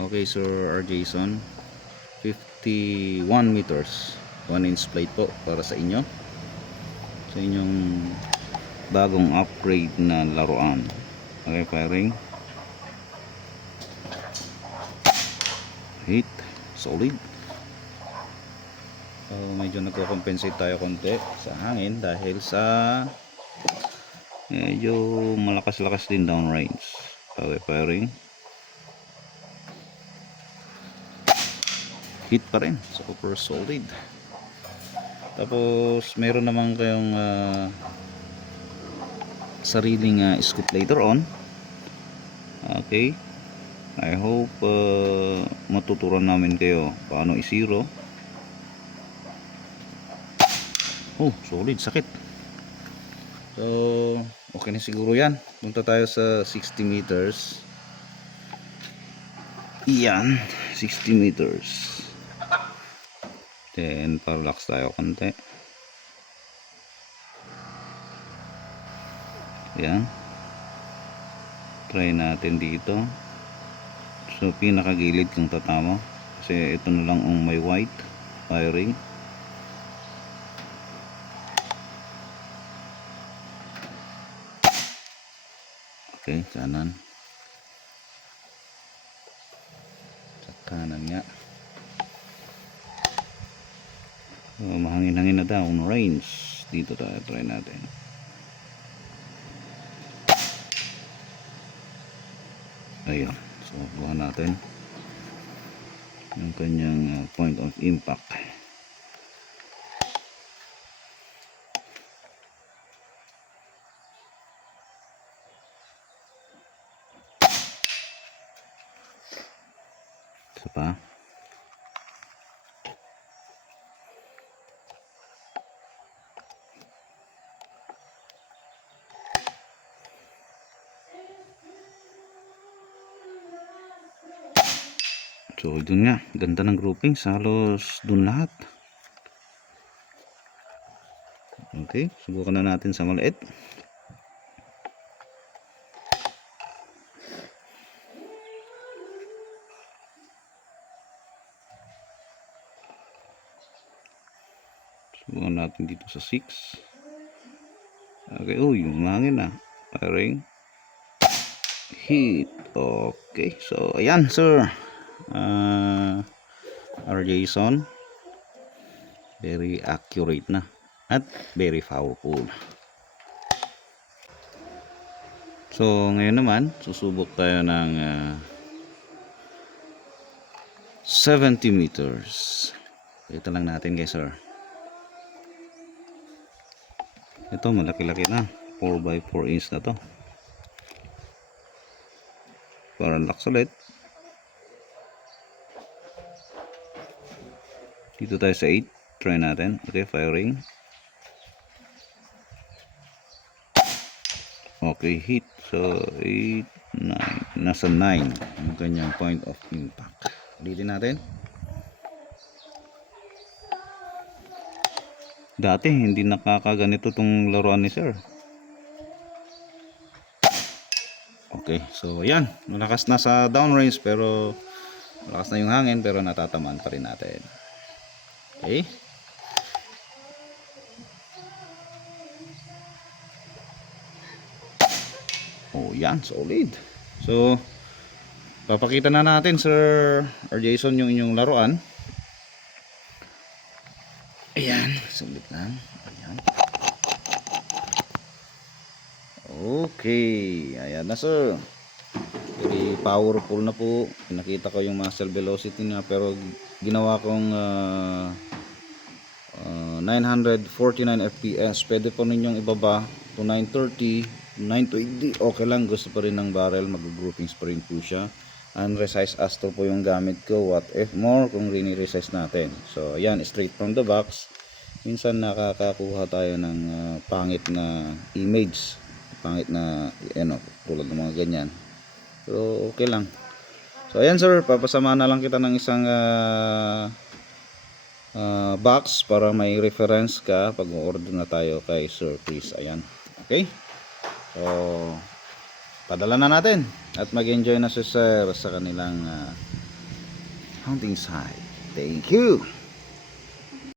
Okay, Sir R. Jason, 51 meters, 1 inch plate po para sa inyo, sa inyong bagong upgrade na laruan. Okay, firing, hit, solid. So medyo nagko-compensate tayo konti sa hangin dahil sa medyo malakas-lakas din downrange. Okay, firing, hit pa rin, super solid. Tapos meron naman kayong sariling scoop later on. Okay, I hope matuturuan namin kayo paano i-zero. Oh, solid, sakit. So okay na siguro yan. Punta tayo sa 60 meters. Iyan, 60 meters. Then parallax tayo konti. Yan, try natin dito. So pinakagilid kung tatama, kasi ito na lang ang may white. Firing, okay, kanan, sa kanan nga. So, mahangin-hangin na down range. Dito tayo, try natin. Ayun, so buha natin yung kanyang point of impact. Isa pa. So dun nga, ganda ng groupings, halos dun lahat. Okay, subukan na natin sa maliit. Subukan natin dito sa 6. Okay, oh, yung mahangin na. Firing, hit. Okay, so ayan sir, R. Jason, very accurate na at very powerful. So ngayon naman susubok tayo ng 70 meters. Ito lang natin guys sir. Ito malaki-laki na, 4x4 inch na to. Parallax ulit. Dito tayo sa 8, try natin. Okay, firing, okay, hit. So 8, 9, nasa 9 ang kanyang point of impact. Ulitin natin. Dati hindi nakakaganito tong laruan ni sir. Okay, so yan, malakas na sa downrange, pero malakas na yung hangin, pero natatamaan pa rin natin. Okay, oh yan, solid. So papakita na natin Sir R. Jason yung inyong laruan. Ayan, sulit lang. Ayan. Okay, ayan na sir. Very powerful na po. Nakita ko yung muzzle velocity na, pero ginawa kong 949 fps. Pwede po ninyong ibaba to 930, 920. Okay lang, gusto pa rin ng barrel, mag-groupings pa rin po siya. Unresized Astro po yung gamit ko. What if more kung rini-resize natin? So ayan, straight from the box. Minsan nakakakuha tayo ng pangit na image, pangit na tulad ng mga ganyan. So okay lang. So ayan sir, papasama na lang kita ng isang box para may reference ka pag order na tayo kay Sir Chris. Ayan, okay. So padala na natin at mag-enjoy na si sir sa kanilang hunting site. Thank you!